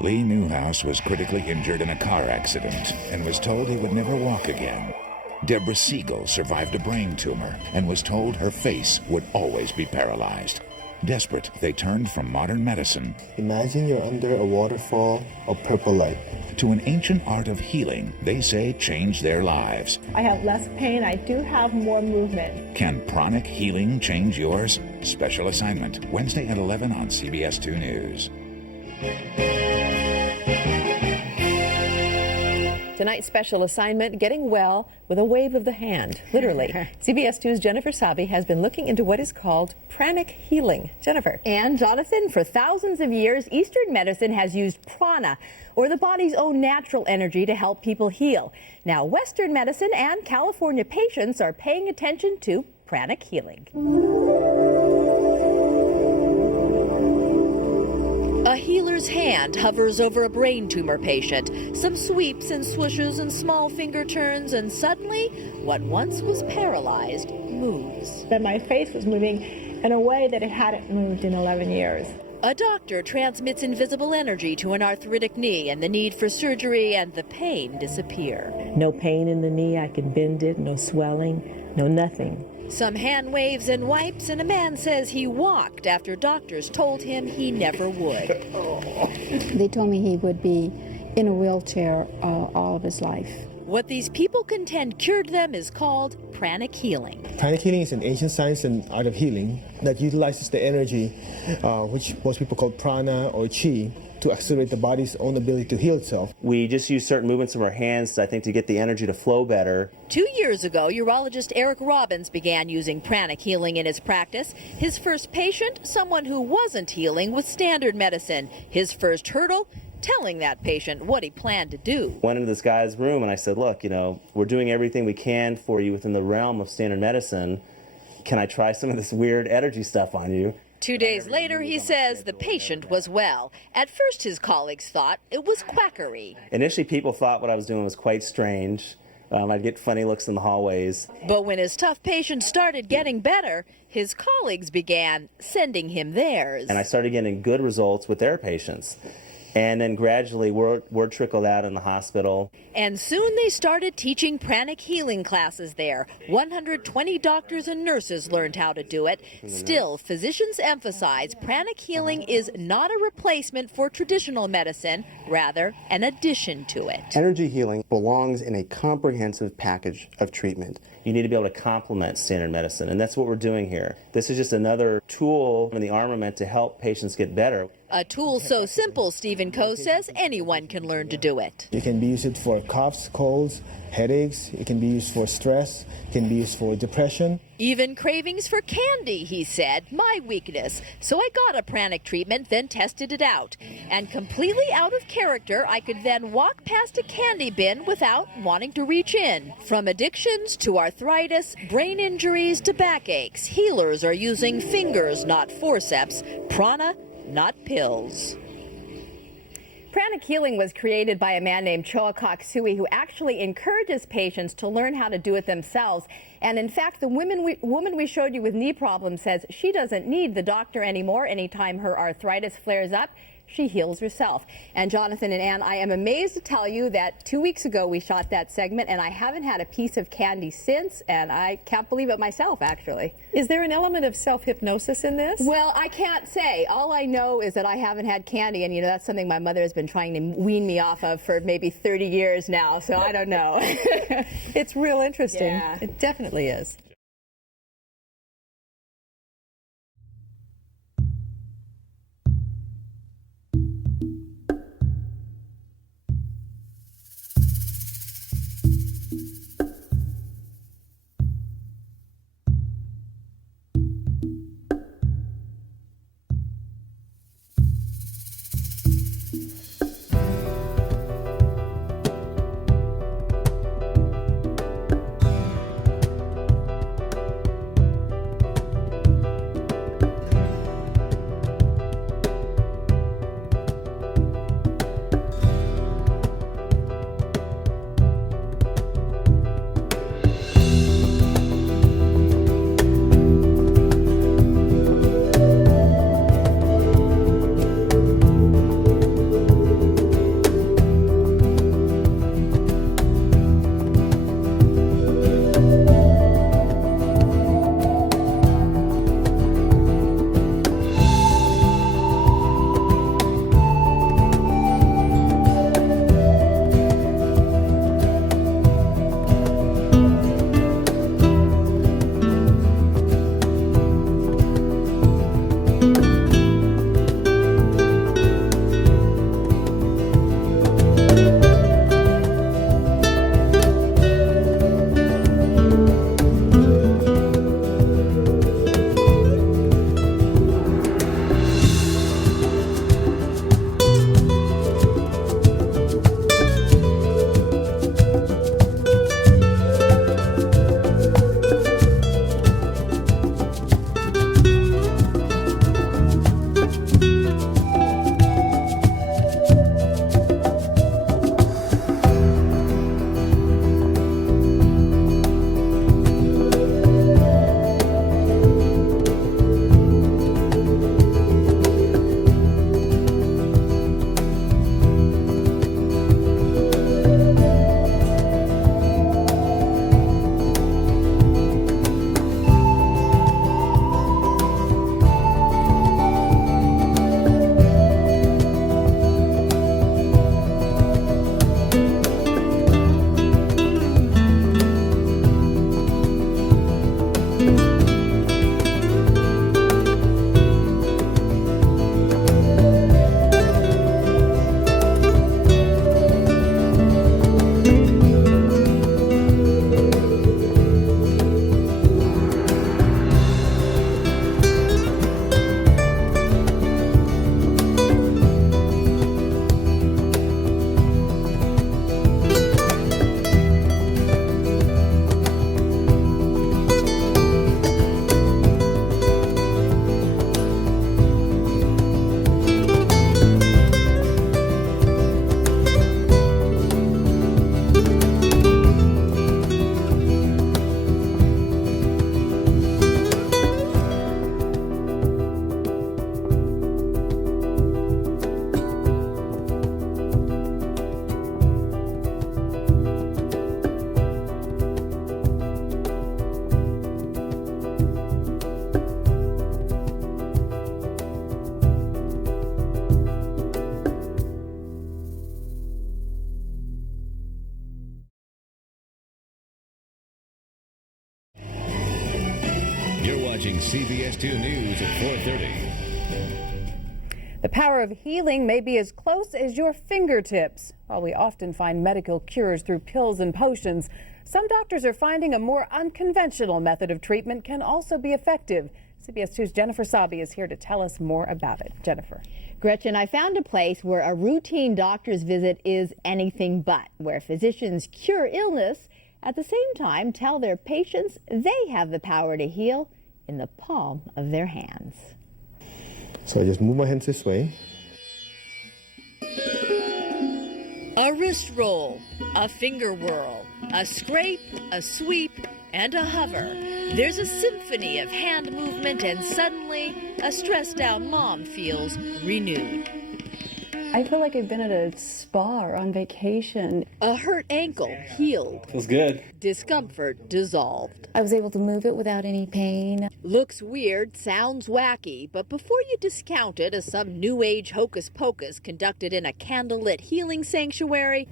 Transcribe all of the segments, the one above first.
Lee Newhouse was critically injured in a car accident and was told he would never walk again. Deborah Siegel survived a brain tumor and was told her face would always be paralyzed. Desperate, they turned from modern medicine. Imagine you're under a waterfall of purple light. To an ancient art of healing they say changed their lives. I have less pain. I do have more movement. Can pranic healing change yours? Special assignment, Wednesday at 11 on CBS 2 News. Tonight's special assignment, getting well with a wave of the hand, literally. CBS 2's Jennifer Sabi has been looking into what is called pranic healing. Jennifer. And Jonathan, for thousands of years, Eastern medicine has used prana, or the body's own natural energy, to help people heal. Now, Western medicine and California patients are paying attention to pranic healing. A healer's hand hovers over a brain tumor patient. Some sweeps and swooshes and small finger turns, and suddenly, what once was paralyzed moves. But my face was moving in a way that it hadn't moved in 11 years. A doctor transmits invisible energy to an arthritic knee, and the need for surgery and the pain disappear. No pain in the knee, I can bend it, no swelling, no nothing. Some hand waves and wipes, and a man says he walked after doctors told him he never would. They told me he would be in a wheelchair all of his life. What these people contend cured them is called pranic healing. Pranic healing is an ancient science and art of healing that utilizes the energy, which most people call prana or chi, to accelerate the body's own ability to heal itself. We just use certain movements of our hands, I think, to get the energy to flow better. 2 years ago, urologist Eric Robbins began using pranic healing in his practice. His first patient, someone who wasn't healing with standard medicine. His first hurdle, telling that patient what he planned to do. Went into this guy's room and I said, look, we're doing everything we can for you within the realm of standard medicine. Can I try some of this weird energy stuff on you? 2 days later, he says the patient was well. At first, his colleagues thought it was quackery. Initially, people thought what I was doing was quite strange. I'd get funny looks in the hallways. But when his tough patient started getting better, his colleagues began sending him theirs. And I started getting good results with their patients. And then gradually word trickled out in the hospital. And soon they started teaching pranic healing classes there. 120 doctors and nurses learned how to do it. Still, physicians emphasize pranic healing is not a replacement for traditional medicine, rather an addition to it. Energy healing belongs in a comprehensive package of treatment. You need to be able to complement standard medicine, and that's what we're doing here. This is just another tool in the armament to help patients get better. A tool so simple, Stephen Coe says, anyone can learn to do it. You can be used for coughs, colds, headaches. It can be used for stress. It can be used for depression. Even cravings for candy, he said, my weakness. So I got a pranic treatment, then tested it out. And completely out of character, I could then walk past a candy bin without wanting to reach in. From addictions to arthritis, brain injuries to backaches, healers are using fingers, not forceps, prana, not pills. Pranic healing was created by a man named Choa Kok Sui, who actually encourages patients to learn how to do it themselves. And in fact, the woman we showed you with knee problems says she doesn't need the doctor anymore. Anytime her arthritis flares up, she heals herself. And Jonathan and Ann, I am amazed to tell you that 2 weeks ago we shot that segment, and I haven't had a piece of candy since, and I can't believe it myself, actually. Is there an element of self-hypnosis in this? Well, I can't say. All I know is that I haven't had candy, and that's something my mother has been trying to wean me off of for maybe 30 years now, so I don't know. It's real interesting. Yeah. It definitely is. CBS 2 News at 4:30. The power of healing may be as close as your fingertips. While we often find medical cures through pills and potions, some doctors are finding a more unconventional method of treatment can also be effective. CBS 2's Jennifer Sabi is here to tell us more about it. Jennifer. Gretchen, I found a place where a routine doctor's visit is anything but, where physicians cure illness, at the same time tell their patients they have the power to heal in the palm of their hands. So I just move my hands this way. A wrist roll, a finger whirl, a scrape, a sweep, and a hover. There's a symphony of hand movement, and suddenly a stressed-out mom feels renewed. I feel like I've been at a spa or on vacation. A hurt ankle healed. Feels good. Discomfort dissolved. I was able to move it without any pain. Looks weird, sounds wacky, but before you discount it as some new age hocus pocus conducted in a candlelit healing sanctuary,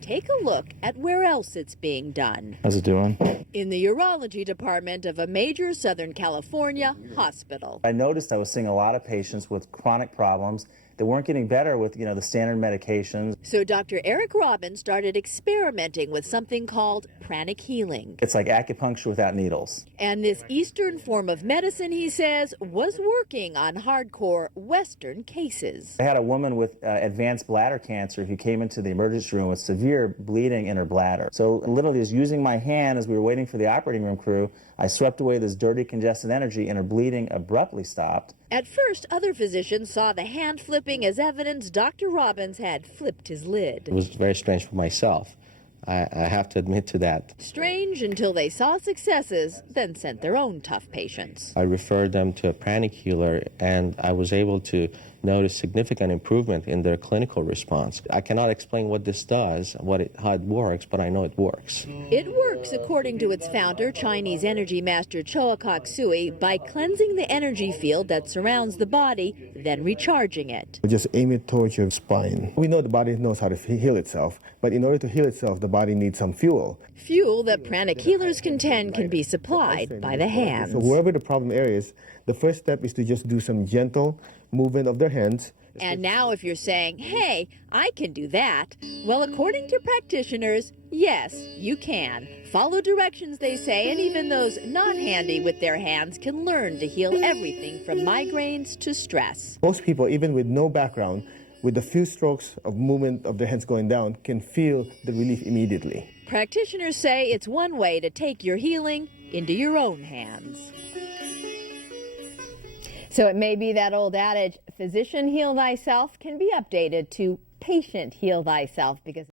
take a look at where else it's being done. How's it doing? In the urology department of a major Southern California hospital. I noticed I was seeing a lot of patients with chronic problems that weren't getting better with, the standard medications. So Dr. Eric Robbins started experimenting with something called pranic healing. It's like acupuncture without needles. And this Eastern form of medicine, he says, was working on hardcore Western cases. I had a woman with advanced bladder cancer who came into the emergency room with severe bleeding in her bladder. So literally just using my hand as we were waiting for the operating room crew, I swept away this dirty, congested energy and her bleeding abruptly stopped. At first, other physicians saw the hand flipping as evidence Dr. Robbins had flipped his lid. It was very strange for myself. I have to admit to that. Strange until they saw successes, then sent their own tough patients. I referred them to a pranic healer, and I was able to notice significant improvement in their clinical response. I cannot explain what this does, how it works, but I know it works. It works, according to its founder, Chinese energy master Choa Kok Sui, by cleansing the energy field that surrounds the body, then recharging it. We just aim it towards your spine. We know the body knows how to heal itself, but in order to heal itself, the body needs some fuel. Fuel that pranic healers contend can be supplied by the hands. So wherever the problem area is, the first step is to just do some gentle movement of their hands. And now if you're saying, hey, I can do that, well, according to practitioners, yes, you can. Follow directions, they say, and even those not handy with their hands can learn to heal everything from migraines to stress. Most people, even with no background, with a few strokes of movement of their hands going down, can feel the relief immediately. Practitioners say it's one way to take your healing into your own hands. So it may be that old adage, physician heal thyself, can be updated to patient heal thyself, because